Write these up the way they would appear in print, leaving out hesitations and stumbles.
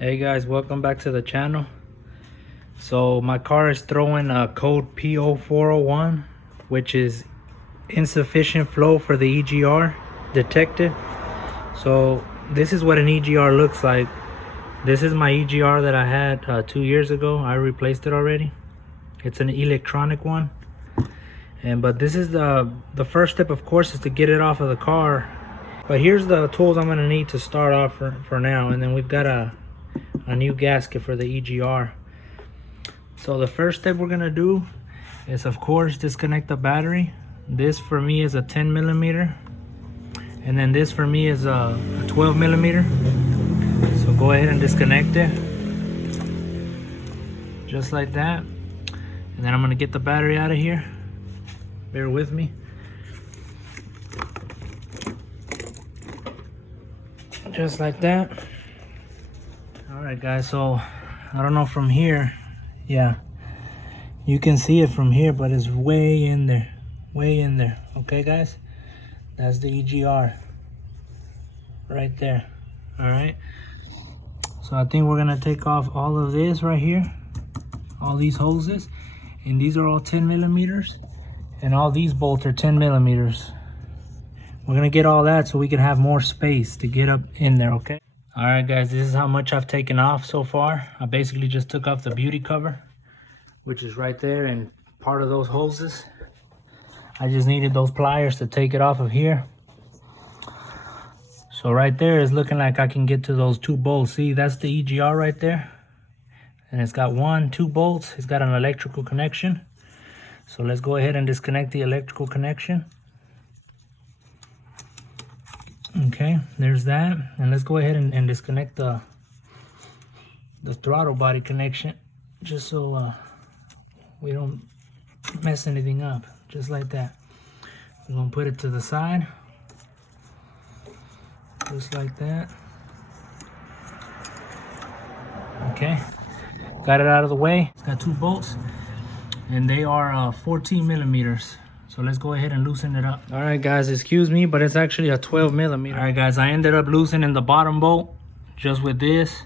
Hey guys, welcome back to the channel. So my car is throwing a code P0401, which is insufficient flow for the EGR detected. So this is what an EGR looks like. This is my EGR that I had 2 years ago. I replaced it already. It's an electronic one. But this is the first step, of course, is to get it off of the car. But here's the tools I'm gonna need to start off for now. And then we've got a new gasket for the EGR. So the first step we're gonna do is, of course, disconnect the battery. This for me is a 10 millimeter, and then this for me is a 12 millimeter. So go ahead and disconnect it just like that, and then I'm gonna get the battery out of here. Bear with me. Just like that. All right guys, so I don't know from here, yeah, you can see it from here, but it's way in there, okay guys? That's the EGR right there. All right, so I think we're gonna take off all of this right here, all these hoses, and these are all 10 millimeters, and all these bolts are 10 millimeters. We're gonna get all that so we can have more space to get up in there, okay? All right guys, this is how much I've taken off so far. I basically just took off the beauty cover, which is right there, and part of those hoses. I just needed those pliers to take it off of here. So right there is looking like I can get to those 2 bolts. See, that's the EGR right there. And it's got 2 bolts. It's got an electrical connection. So let's go ahead and disconnect the electrical connection. Okay, there's that. And let's go ahead and disconnect the throttle body connection, just so we don't mess anything up. Just like that. We're gonna put it to the side, just like that. Okay, got it out of the way. It's got 2 bolts, and they are 14 millimeters. So let's go ahead and loosen it up. All right guys, excuse me, but it's actually a 12 millimeter. All right guys, I ended up loosening the bottom bolt just with this,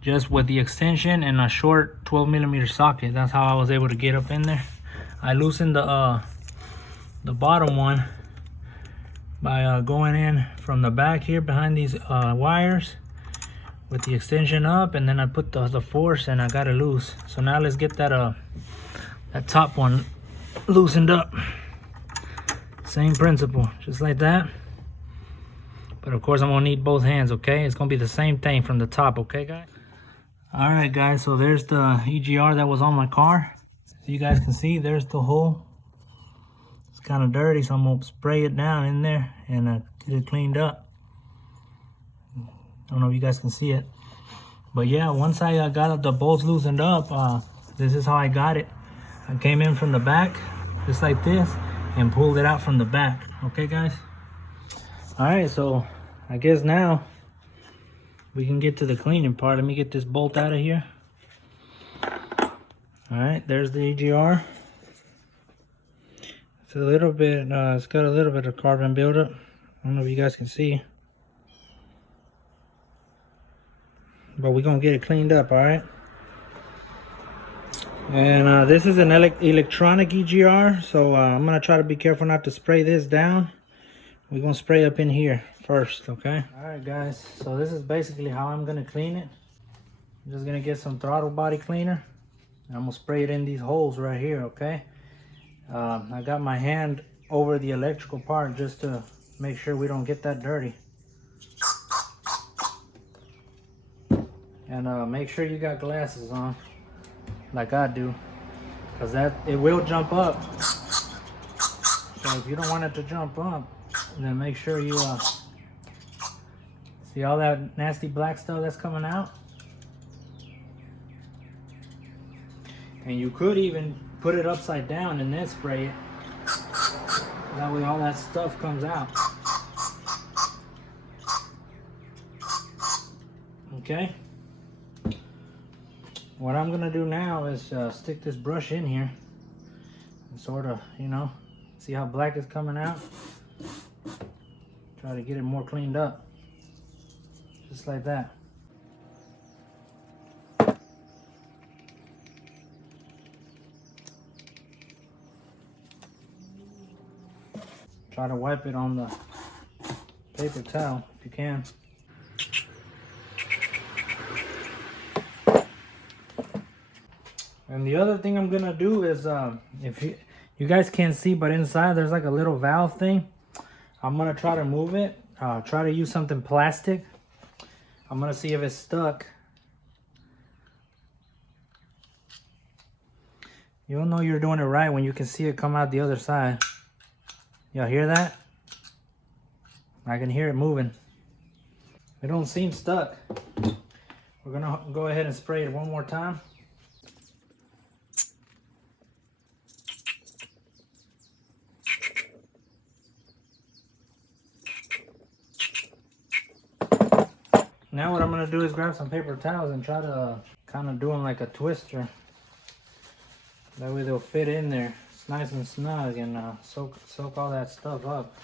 just with the extension and a short 12 millimeter socket. That's how I was able to get up in there. I loosened the bottom one by going in from the back here behind these wires with the extension up, and then I put the force and I got it loose. So now let's get that top one loosened up. Same principle, just like that. But of course I'm gonna need both hands, okay? It's gonna be the same thing from the top, okay guys? All right guys, so there's the EGR that was on my car. So you guys can see there's the hole. It's kind of dirty, so I'm gonna spray it down in there and get it cleaned up. I don't know if you guys can see it, but yeah, once I got the bolts loosened up, this is how I got it. I came in from the back, just like this, and pulled it out from the back. Okay guys? All right, so I guess now we can get to the cleaning part. Let me get this bolt out of here. All right, there's the EGR. It's a little bit, it's got a little bit of carbon buildup. I don't know if you guys can see, but we're gonna get it cleaned up, all right? And this is an electronic EGR, so I'm gonna try to be careful not to spray this down. We're gonna spray up in here first, okay? All right guys, so this is basically how I'm gonna clean it. I'm just gonna get some throttle body cleaner, and I'm gonna spray it in these holes right here, okay? I got my hand over the electrical part just to make sure we don't get that dirty. And make sure you got glasses on, like I do, because it will jump up. So if you don't want it to jump up, then make sure you see all that nasty black stuff that's coming out. And you could even put it upside down and then spray it. That way all that stuff comes out. Okay. What I'm gonna do now is stick this brush in here and sort of, you know, see how black is coming out. Try to get it more cleaned up, just like that. Try to wipe it on the paper towel if you can. And the other thing I'm gonna do is, if you guys can't see, but inside there's like a little valve thing. I'm gonna try to move it. Try to use something plastic. I'm gonna see if it's stuck. You'll know you're doing it right when you can see it come out the other side. Y'all hear that? I can hear it moving. It don't seem stuck. We're gonna go ahead and spray it one more time. Now what I'm gonna do is grab some paper towels and try to kind of do them like a twister. That way they'll fit in there. It's nice and snug and soak all that stuff up.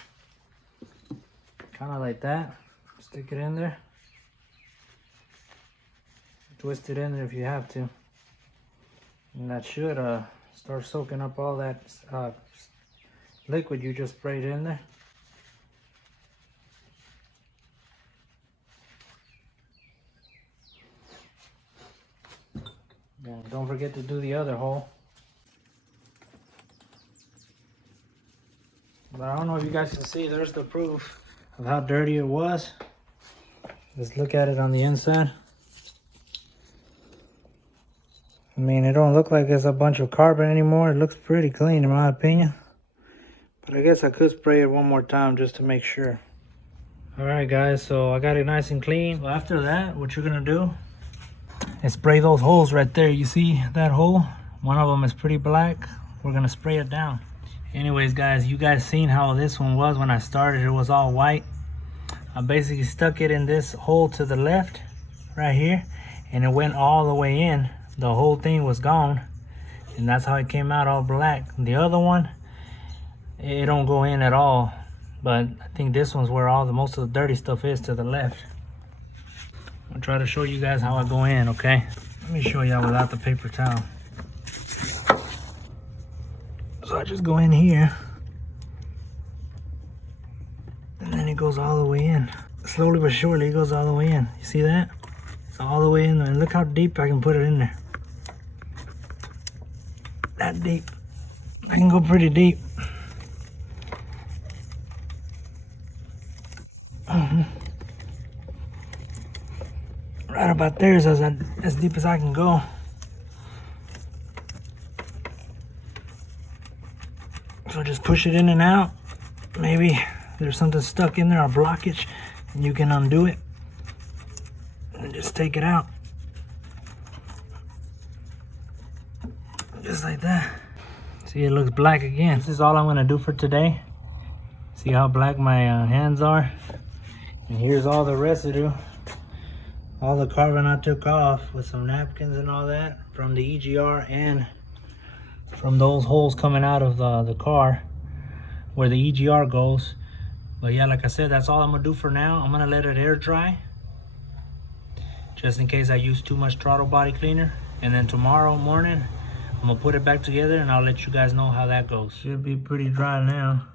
Kind of like that. Stick it in there. Twist it in there if you have to. And that should start soaking up all that liquid you just sprayed in there. And don't forget to do the other hole. But I don't know if you guys can see, there's the proof of how dirty it was. Let's look at it on the inside. I mean, it don't look like it's a bunch of carbon anymore. It looks pretty clean in my opinion. But I guess I could spray it one more time just to make sure. Alright guys, so I got it nice and clean. So after that, what you're gonna do is spray those holes right there. You see that hole? One of them is pretty black. We're gonna spray it down. Anyways guys, you guys seen how this one was when I started. It was all white. I basically stuck it in this hole to the left right here, and it went all the way in. The whole thing was gone, and that's how it came out all black. The other one, it don't go in at all, but I think this one's where all the most of the dirty stuff is, to the left. I'll try to show you guys how I go in, okay? Let me show y'all without the paper towel. So I just go in here, and then it goes all the way in. Slowly but surely it goes all the way in. You see that? It's all the way in there. And look how deep I can put it in there. That deep. I can go pretty deep. Right about there is as deep as I can go. So just push it in and out. Maybe there's something stuck in there, a blockage, and you can undo it. And just take it out. Just like that. See, it looks black again. This is all I'm gonna do for today. See how black my hands are? And here's all the residue. All the carbon I took off with some napkins and all that from the EGR and from those holes coming out of the car where the EGR goes. But yeah, like I said, that's all I'm gonna do for now. I'm gonna let it air dry just in case I use too much throttle body cleaner. And then tomorrow morning, I'm gonna put it back together and I'll let you guys know how that goes. Should be pretty dry now.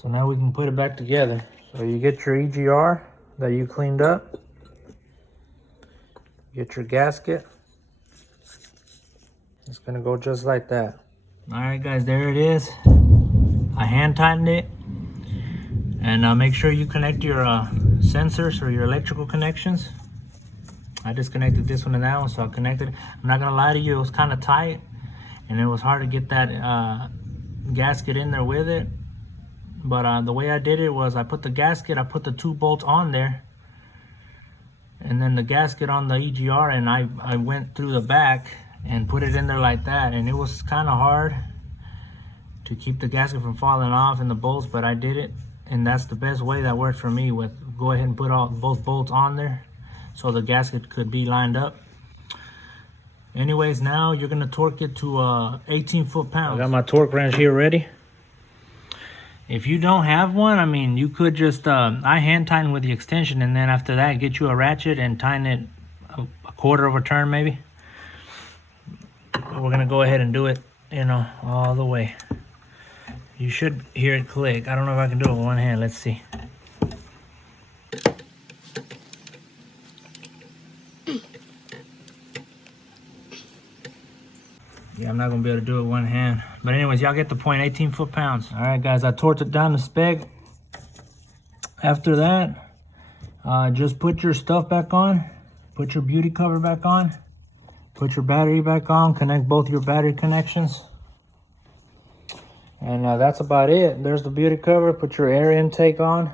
So now we can put it back together. So you get your EGR that you cleaned up. Get your gasket. It's gonna go just like that. All right guys, there it is. I hand tightened it. And make sure you connect your sensors or your electrical connections. I disconnected this one and that one, so I connected it. I'm not gonna lie to you, it was kind of tight and it was hard to get that gasket in there with it. But the way I did it was I put the gasket, I put the 2 bolts on there, and then the gasket on the EGR, and I went through the back and put it in there like that. And it was kind of hard to keep the gasket from falling off and the bolts, but I did it. And that's the best way that worked for me. With go ahead and put both bolts on there so the gasket could be lined up. Anyways, now you're gonna torque it to 18 foot-pounds. I got my torque wrench here ready. If you don't have one, I mean, you could just I hand tighten with the extension, and then after that get you a ratchet and tighten it a quarter of a turn maybe. But we're gonna go ahead and do it, you know, all the way. You should hear it click. I don't know if I can do it with one hand. Let's see. Yeah, I'm not gonna be able to do it with one hand. But anyways, y'all get the point, 18 foot-pounds. All right, guys, I torqued it down to spec. After that, just put your stuff back on. Put your beauty cover back on. Put your battery back on. Connect both your battery connections. And that's about it. There's the beauty cover. Put your air intake on.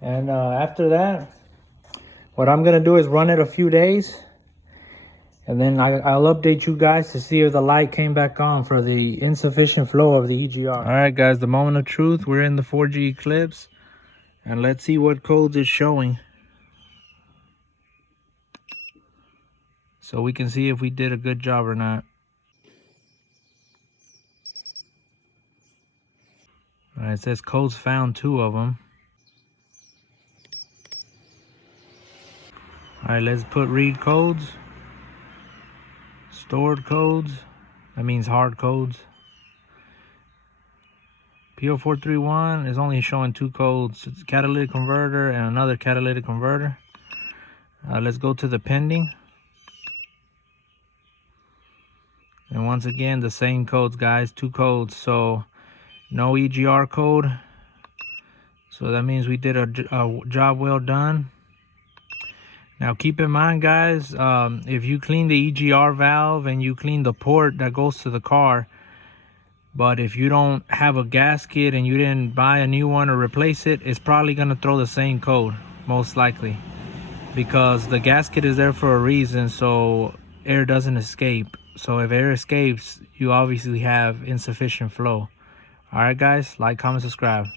And after that, what I'm gonna do is run it a few days. And then I'll update you guys to see if the light came back on for the insufficient flow of the EGR. All right, guys, the moment of truth. We're in the 4G Eclipse. And let's see what codes it's showing. So we can see if we did a good job or not. All right, it says codes found, 2 of them. All right, let's put read codes. Stored codes, that means hard codes. P0431 is only showing 2 codes. It's catalytic converter and another catalytic converter. Let's go to the pending. And once again, the same codes, guys, 2 codes. So no EGR code. So that means we did a job well done. Now keep in mind, guys, if you clean the EGR valve and you clean the port that goes to the car, but if you don't have a gasket and you didn't buy a new one or replace it, it's probably going to throw the same code, most likely. Because the gasket is there for a reason, so air doesn't escape. So if air escapes, you obviously have insufficient flow. Alright guys, like, comment, subscribe.